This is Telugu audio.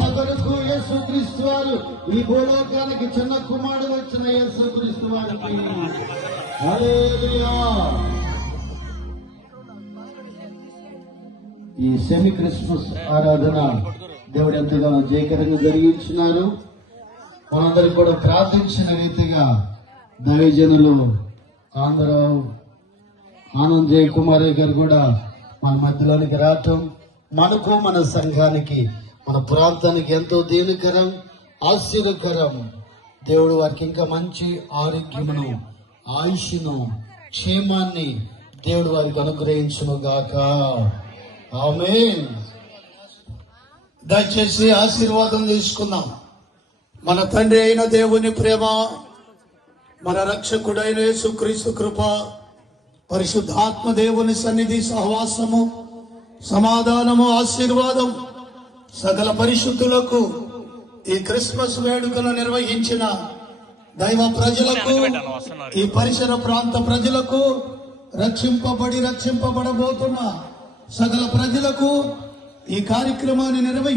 మన కొరకు యేసుక్రీస్తు వారు ఈ భూలోకానికి చిన్న కుమారుడు వచ్చిన యేసుక్రీస్తు వారికి హల్లెలూయా. ఈ సెమీ క్రిస్మస్ ఆరాధన దేవుడు ఎంతగానో జయకరంగా జరిగించినారు. మనందరికి కూడా ప్రార్థించిన రీతిగా దైవజనులు ఆంధ్రరావు ఆనంద్ జయకుమారి గారు కూడా మన మధ్యలోనికి రావటం మనకు మన సంఘానికి మన ప్రాంతానికి ఎంతో దీనికరం ఆశీర్వకరం. దేవుడు వారికి ఇంకా మంచి ఆరోగ్యమును ఆయుష్ను క్షేమాన్ని దేవుడు వారికి అనుగ్రహించును గాక. ఆమేన్. దయచేసి ఆశీర్వాదం తీసుకుందాం. మన తండ్రి అయిన దేవుని ప్రేమ, మన రక్షకుడైన యేసుక్రీస్తు కృప, పరిశుద్ధాత్మ దేవుని సన్నిధి సహవాసము, సమాధానము, ఆశీర్వాదం సకల పరిశుద్ధులకు, ఈ క్రిస్మస్ వేడుకను నిర్వహించిన దైవ ప్రజలకు, ఈ పరిసర ప్రాంత ప్రజలకు, రక్షింపబడబోతున్న సకల ప్రజలకు ఈ కార్యక్రమాన్ని